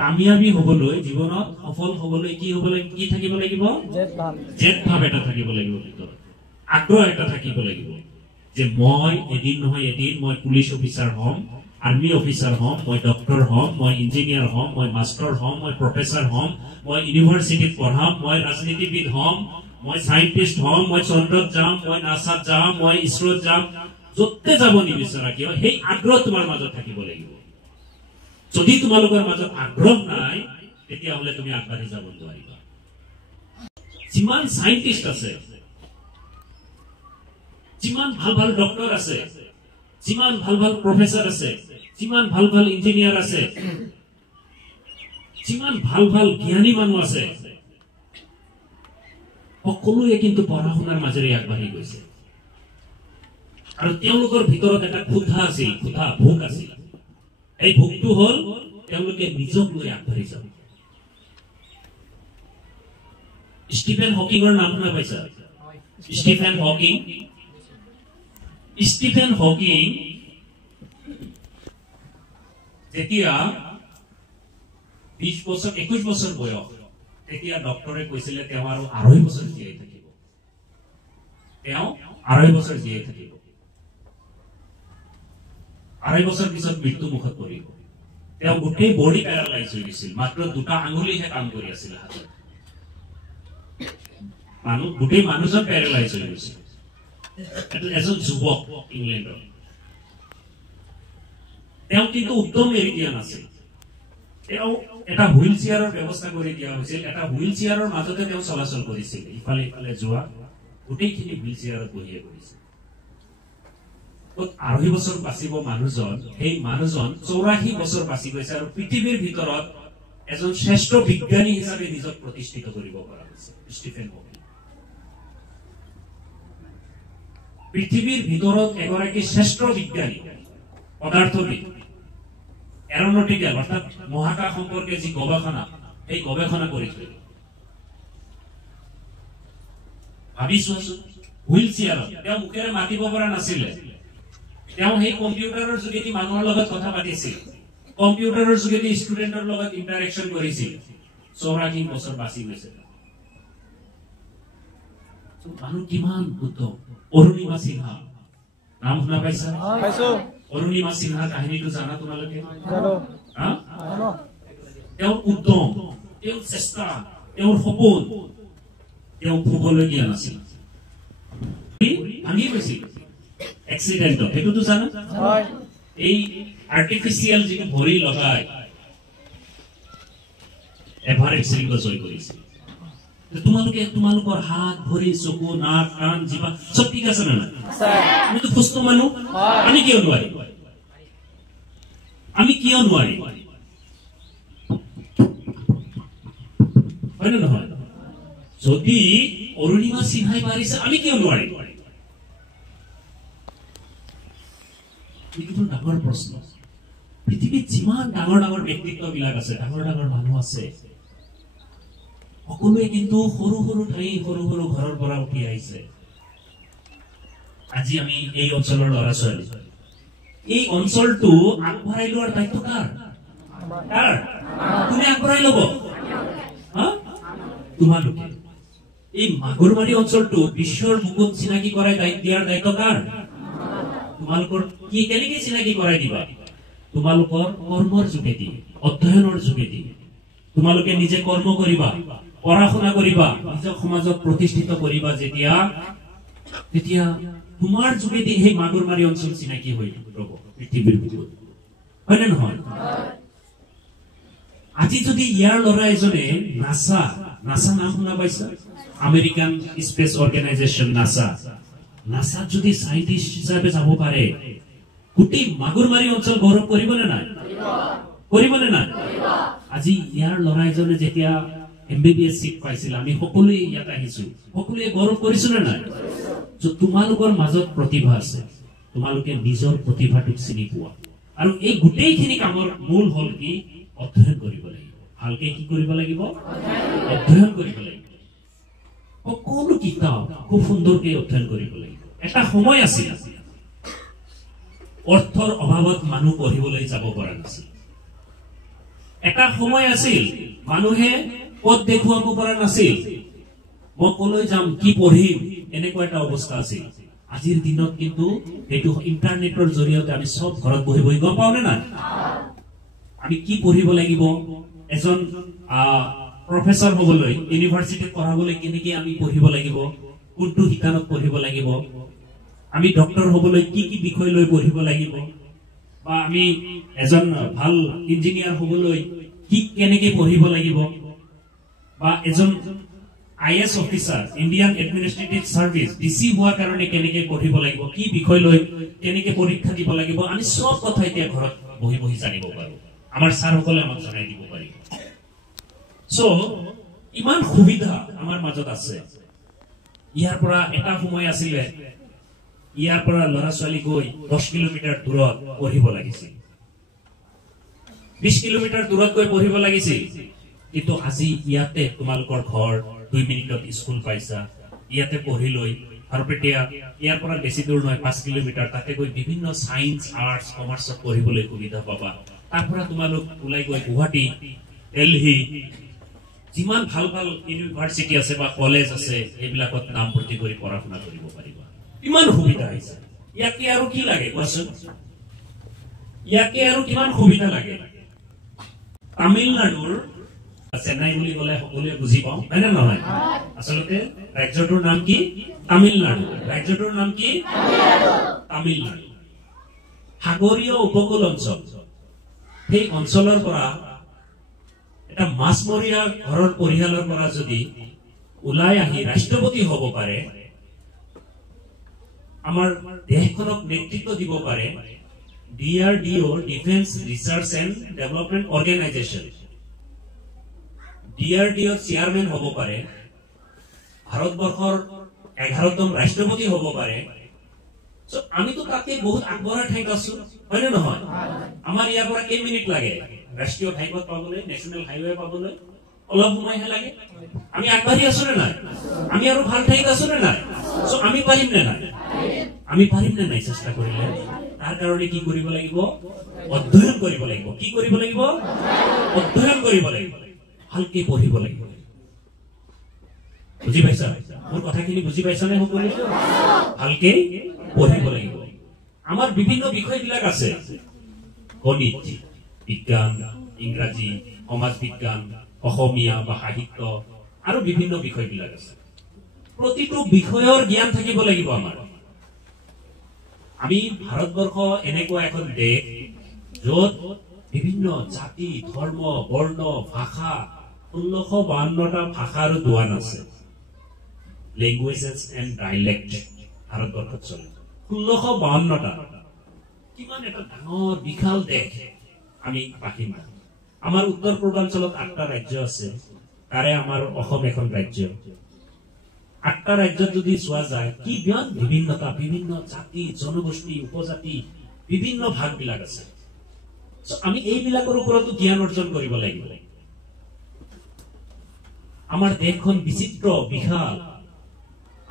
কামিয়াবি হবলৈ জীৱনত সফল হবলৈ কি হবলৈ কি থাকিব লাগিব জেদ ভাৱ এটা থাকিব লাগিব ভিতৰত আগ্ৰহ এটা থাকিব লাগিব যে মই এদিন নহয় এদিন মই পুলিচ অফিচাৰ হ'ম আৰ্মি অফিচাৰ হ'ম মই ডক্টৰ হ'ম মই ইঞ্জিনিয়াৰ হ'ম মই মাষ্টাৰ হ'ম মই প্ৰফেচাৰ হ'ম মই ইউনিভাৰ্চিটিত পঢ়াম মই ৰাজনীতিবিদ হ'ম মই সাইন্টিষ্ট হ'ম মই চন্দ্ৰত যাম মই নাসাত যাম মই ইছৰোত যাম যতে যাব নিবিচাৰা কিয় সেই আগ্ৰহ তোমাৰ মাজত থাকিব লাগিব যদি তোমালোকৰ মাজত আগ্ৰহ নাই তেতিয়াহ'লে তুমি আগবাঢ়ি যাব নোৱাৰিবা যিমান সাইন্টিষ্ট আছে যিমান ভাল ভাল ডক্টৰ আছে যিমান ভাল ভাল প্ৰফেচাৰ আছে যিমান ভাল ভাল ইঞ্জিনিয়াৰ আছে যিমান ভাল ভাল জ্ঞানী মানুহ আছে সকলোৱে কিন্তু পঢ়া শুনাৰ মাজেৰে আগবাঢ়ি গৈছে আৰু তেওঁলোকৰ ভিতৰত এটা ক্ষুধা আছিল ক্ষুধা ভোক আছিল এই ভোকটো হল তেওঁলোকে নিজক লৈ আগবাঢ়ি যাব ষ্টিফেন হকিঙৰ নাম শুনা পাইছা ষ্টিফেন হকিং যেতিয়া 20 বছৰ 21 বছৰ বয়স তেতিয়া ডক্টৰে কৈছিলে তেওঁ আৰু 2.5 বছৰ জীয়াই থাকিব তেওঁ 2.5 বছৰ জীয়াই থাকিব 2.5 বছৰ পিছত মৃত্যু মুখত পৰিব তেওঁ গোটেই বডি প্যাৰালাইজ হৈ গৈছিল মাত্ৰ দুটা আঙুলিহে কাম কৰি আছিল হাতত গোটেই মানুহজন প্যাৰালাইজ হৈ গৈছিল এজন যুৱক ইংলেণ্ডৰ তেওঁ কিন্তু উদ্যম এৰি দিয়া নাছিল তেওঁ এটা হুইল চেয়াৰৰ ব্যৱস্থা কৰি দিয়া হৈছিল এটা হুইল চেয়াৰৰ মাজতে তেওঁ চলাচল কৰিছিল ইফালে ইফালে যোৱা গোটেইখিনি হুইল চেয়াৰত বহিয়ে কৰিছিল 2.5 বছৰ বাচিব মানুহজন সেই মানুহজন 84 বছৰ বাচি গৈছে আৰু পৃথিৱীৰ ভিতৰত এজন শ্ৰেষ্ঠ বিজ্ঞানী হিচাপে নিজক প্ৰতিষ্ঠিত কৰিব পৰা হৈছে ষ্টিফেন হকিং পৃথিৱীৰ ভিতৰত এগৰাকী শ্ৰেষ্ঠ বিজ্ঞানী পদাৰ্থবিদ এৰোনটিকেল অৰ্থাৎ মহাকাশ সম্পৰ্কে যি গৱেষণা এই গৱেষণা কৰি থৈ ভাবিছো হুইল চেয়াৰত তেওঁ মুখেৰে মাতিব পৰা নাছিলে তেওঁ সেই কম্পিউটাৰৰ যোগেদি মানুহৰ লগত কথা পাতিছিল কম্পিউটাৰৰ যোগেদি ষ্টুডেণ্টৰ লগত ইন্টাৰেকচন কৰিছিল 84 বছৰ বাচি গৈছে মানুহ কিমান বুদ্ধ অৰুণিমা সিনহা নাম শুনা পাইছা অৰুণিমা সিনহা কাহিনীটো জানা তোমালোকে তেওঁৰ উদ্যম তেওঁৰ চেষ্টা তেওঁৰ সপোন তেওঁ ফুবলৈ দিয়া নাছিল ভাঙি গৈছিল এক্সিডেন্টত সেইটোতো জানা এই আৰ্টিফিচিয়েল যিটো ভৰি লগাই এভাৰেষ্ট শৃংগ জয় কৰিছিল তোমালোকৰ হাত ভৰি চকু নাক কাণ জিভা সব ঠিক আছে না আমিতো সুস্থ মানুহ আমি কিয় নোৱাৰিম হয় না নহয় যদি অৰুণিমা সিনহাই পাৰিছে আমি কিয় নোৱাৰিম এইটো ডাঙৰ প্ৰশ্ন পৃথিৱীত যিমান ডাঙৰ ডাঙৰ ব্যক্তিত্ব বিলাক আছে ডাঙৰ ডাঙৰ মানুহ আছে সকলোৱে কিন্তু সৰু সৰু ঠাই সৰু সৰু ঘৰৰ পৰা উঠি আহিছে আজি আমি এই অঞ্চলৰ ল'ৰা ছোৱালী এই অঞ্চলটো আগবঢ়াই লোৱাৰ দায়িত্ব কাৰ কোনে আগবঢ়াই ল'ব তোমালোকে এই মাগুৰমাৰী অঞ্চলটো বিশ্বৰ বুকুত চিনাকি কৰাই দিয়াৰ দায়িত্ব কাৰ তোমালোকৰ কি কেনেকে চিনাকি কৰাই দিবা তোমালোকৰ কৰ্মৰ যোগেদি অধ্যয়নৰ যোগেদি তোমালোকে নিজে কৰ্ম কৰিবা পঢ়া শুনা কৰিবা নিজক সমাজত প্ৰতিষ্ঠিত কৰিবা যেতিয়া তোমাৰ যোগেদি সেই মাগুৰমাৰী অঞ্চল চিনাকি হৈ ৰব পৃথিৱীৰ ভিতৰত হয় নে নহয় আজি যদি ইয়াৰ ল'ৰা এজনে নাসা নাম শুনা পাইছা আমেৰিকান স্পেচ অৰ্গেনাইজেশ্যন নাসা যদি সাইন্টিষ্ট হিচাপে যাব পাৰে গোটেই মাগুৰমাৰী অঞ্চল গৌৰৱ কৰিবনে নাই আজি ইয়াৰ ল'ৰা এজনে যেতিয়া MBBS সিট পাইছিল আমি সকলোৱে ইয়াত আহিছো সকলোৱে গৌৰৱ কৰিছো নে নাই তোমালোকৰ মাজত প্ৰতিভা আছে তোমালোকে নিজৰ প্ৰতিভাটোক চিনি পোৱা আৰু এই গোটেইখিনি কামৰ মূল হল কি অধ্যয়ন কৰিব লাগিব ভালকে কি কৰিব লাগিব অধ্যয়ন কৰিব লাগিব সকলো কিতাপ খুব সুন্দৰকৈ অধ্যয়ন কৰিব লাগিব এটা সময় আছিল অৰ্থৰ অভাৱত মানুহ পঢ়িবলৈ যাব পৰা নাছিল এটা সময় আছিল মানুহে পথ দেখুৱাব পৰা নাছিল, মই কলৈ যাম কি পঢ়িম এনেকুৱা এটা অৱস্থা আছিল। আজিৰ দিনত কিন্তু এইটো ইন্টাৰনেটৰ জৰিয়তে আমি সব ঘৰত বহি বহি গম পাও নে নাই? আমি কি পঢ়িব লাগিব, এজন প্ৰফেসৰ হবলৈ ইউনিভাৰ্চিটিত পঢ়াবলৈ কেনেকৈ আমি পঢ়িব লাগিব, কোনটো শিক্ষানত পঢ়িব লাগিব, আমি ডক্টৰ হবলৈ কি কি বিষয় লৈ পঢ়িব লাগিব, বা আমি এজন ভাল ইঞ্জিনিয়াৰ হবলৈ কি কেনেকৈ পঢ়িব লাগিব, বা এজন IAS officer Indian administrative service DC হোৱাৰ কাৰণে কেনেকৈ পঢ়িব লাগিব, কি বিষয় লৈ কেনেকৈ পৰীক্ষা দিব লাগিব, আমি সব কথা এতিয়া ঘৰত বহি বহি জানিব পাৰো। আমাৰ ছাৰসকলে আমাক জনাই দিব পাৰিব। সো ইমান সুবিধা আমাৰ মাজত আছে। ইয়াৰ পৰা এটা সময় আছিলে ইয়াৰ পৰা ল'ৰা ছোৱালী গৈ 10 কিলোমিটাৰ দূৰত পঢ়িব লাগিছিল, 20 কিলোমিটাৰ দূৰত গৈ পঢ়িব লাগিছিল। কিন্তু আজি ইয়াতে তোমালোকৰ ঘৰ 2 মিনিটত স্কুল পাইছা, ইয়াতে পঢ়ি লৈ আৰু এতিয়া ইয়াৰ পৰা বেছি দূৰ নহয় 5 কিলোমিটাৰ, তাতে গৈ বিভিন্ন সায়েন্স আৰ্টস কমাৰ্চত পঢ়িবলৈ সুবিধা পাবা। তাৰ পৰা তোমালোক ওলাই গৈ গুৱাহাটী, দিল্লী, যিমান ভাল ভাল ইউনিভাৰ্চিটি আছে বা কলেজ আছে এইবিলাকত নামভৰ্তি কৰি পঢ়া শুনা কৰিব পাৰিবা। ইমান সুবিধা হৈছে, ইয়াকে আৰু কি লাগে কোৱাচোন? ইয়াকে আৰু কিমান সুবিধা লাগে? তামিলনাডুৰ চেন্নাই বুলি ক'লে সকলোৱে বুজি পাওঁ, হয় নে নহয়? আচলতে ৰাজ্যটোৰ নাম কি? তামিলনাডু। ৰাজ্যটোৰ নাম কি? তামিলনাডু। সাগৰীয় উপকূল অঞ্চল। সেই অঞ্চলৰ পৰা এটা মাছমৰীয়া ঘৰৰ পৰিয়ালৰ পৰা যদি ওলাই আহি ৰাষ্ট্ৰপতি হ'ব পাৰে, আমাৰ দেশখনক নেতৃত্ব দিব পাৰে DRDO, defence research and development organisation, DRDO chairman হ'ব পাৰে, ভাৰতবৰ্ষৰ 11তম ৰাষ্ট্ৰপতি হ'ব পাৰে। আমিতো তাতে বহুত আগবঢ়া ঠাইত আছো, হয় নে নহয়? আমাৰ ইয়াৰ পৰা কেই মিনিট লাগে ৰাষ্ট্ৰীয় ঘাইপথ পাবলৈ, নেশ্যনেল হাইৱে পাবলৈ? অলপ সময়হে লাগে। আমি আগবাঢ়ি আছো নে নাই? আমি আৰু ভাল ঠাইত আছো নে নাই? আমি পাৰিম নে নাই? আমি পাৰিম নে নাই? চেষ্টা কৰিলে তাৰ কাৰণে কি কৰিব লাগিব? অধ্যয়ন কৰিব লাগিব। কি কৰিব লাগিব? অধ্যয়ন কৰিব লাগিব, ভালকে পঢ়িব লাগিব। বুজি পাইছা? মোৰ কথাখিনি বুজি পাইছা নে সকলোৱে? ভালকে পঢ়িব লাগিব। আমাৰ বিভিন্ন বিষয়বিলাক আছে, গণিত, বিজ্ঞান, ইংৰাজী, সমাজ বিজ্ঞান, অসমীয়া বা সাহিত্য আৰু বিভিন্ন বিষয়বিলাক আছে। প্ৰতিটো বিষয়ৰ জ্ঞান থাকিব লাগিব আমাৰ। আমি ভাৰতবৰ্ষ এনেকুৱা এখন দেশ য'ত বিভিন্ন জাতি, ধৰ্ম, বৰ্ণ, ভাষা, 1652টা ভাষা আৰু দোৱান আছে। লেংগুৱেজেছ এণ্ড ডাইলেক্ট ভাৰতবৰ্ষত চলে 1652টা। কিমান এটা ডাঙৰ বিশাল দেশ আমি বাসিন্দা। আমাৰ উত্তৰ পূৰ্বাঞ্চলত 8টা ৰাজ্য আছে, তাৰে আমাৰ অসম এখন ৰাজ্য। 8টা ৰাজ্যত যদি চোৱা যায় কি বিভিন্নতা, বিভিন্ন জাতি, জনগোষ্ঠী, উপজাতি, বিভিন্ন ভাগবিলাক আছে। আমি এইবিলাকৰ ওপৰতো জ্ঞান অৰ্জন কৰিব লাগিব। আমাৰ দেশখন বিচিত্ৰ, বিশাল।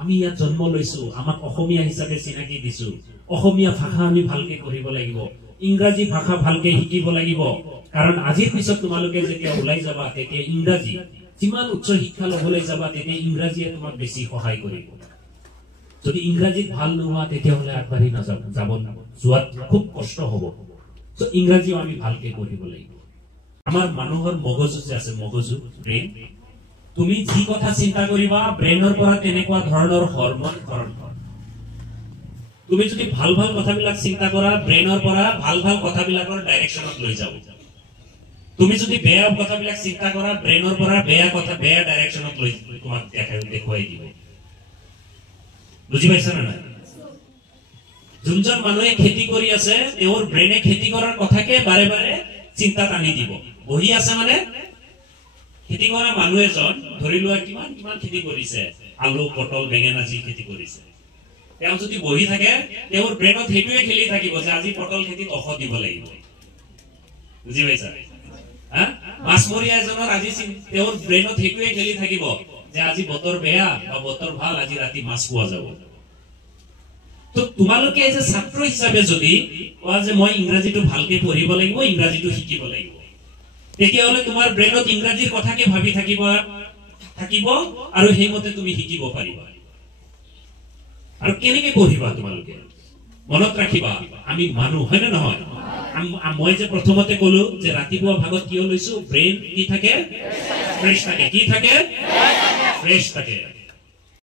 আমি ইয়াত জন্ম লৈছো, আমাক অসমীয়া হিচাপে চিনাকি দিছো। অসমীয়া ভাষা আমি ভালকে পঢ়িব লাগিব, ইংৰাজী ভাষা ভালকে শিকিব লাগিব। কাৰণ আজিৰ পিছত তোমালোকে যেতিয়া ওলাই যাবা তেতিয়া ইংৰাজী, যিমান উচ্চ শিক্ষা ল'বলৈ যাবা তেতিয়া ইংৰাজীয়ে তোমাক বেছি সহায় কৰিব। যদি ইংৰাজীত ভাল নোহোৱা তেতিয়াহ'লে আগবাঢ়ি যোৱাত খুব কষ্ট হ'ব। ইংৰাজীও আমি ভালকে পঢ়িব লাগিব। আমাৰ মানুহৰ মগজু যে আছে, মগজু, ব্ৰেইন, তুমি যি কথা চিন্তা কৰিবা ব্ৰেইনৰ পৰা তেনেকুৱা ধৰণৰ হৰমন ধৰণ হয়। তুমি যদি ভাল ভাল কথাবিলাক চিন্তা কৰা ব্ৰেইনৰ পৰা ভাল ভাল কথাবিলাকৰ ডাইৰেকশ্যনত লৈ যাব। তুমি যদি বেয়া কথাবিলাক চিন্তা কৰা ব্ৰেইনৰ পৰা বেয়া কথা, বেয়া ডাইৰেকশ্যনত লৈ তোমাক দেখুৱাই দিব। বুজি পাইছা নে নাই? যোনজন মানুহে খেতি কৰি আছে তেওঁৰ ব্ৰেইনে খেতি কৰাৰ কথাকে বাৰে বাৰে চিন্তাত আনি দিব। বহি আছে মানে খেতি কৰা মানুহ এজন ধৰি লোৱা কিমান কিমান খেতি কৰিছে, আলু, পটল, বেঙেনা যি খেতি কৰিছে, তেওঁ যদি বহি থাকে তেওঁৰ ব্ৰেইনত সেইটোৱে খেলি থাকিব যে আজি পটল খেতিত ঔষধ দিব লাগিব। বুজি পাইছা? মাছমৰীয়া এজনৰ আজি তেওঁৰ ব্ৰেইনত সেইটোৱে খেলি থাকিব যে আজি বতৰ বেয়া বা বতৰ ভাল, আজি ৰাতি মাছ পোৱা যাব। তো তোমালোকে যে ছাত্ৰ হিচাপে যদি কোৱা যে মই ইংৰাজীটো ভালকে পঢ়িব লাগিব, ইংৰাজীটো শিকিব লাগিব, তেতিয়াহ'লে তোমাৰ ব্ৰেইনত ইংৰাজীৰ কথাকে ভাবি থাকিব আৰু সেইমতে তুমি শিকিব পাৰিবা। আৰু কেনেকে পঢ়িবা তোমালোকে মনত ৰাখিবা, আমি মানুহ হয় নে নহয়? মই যে প্ৰথমতে কলো যে ৰাতিপুৱা ভাগত কিয় লৈছো, ব্ৰেইন কি থাকে? ফ্ৰেছ থাকে। কি থাকে? ফ্ৰেছ থাকে।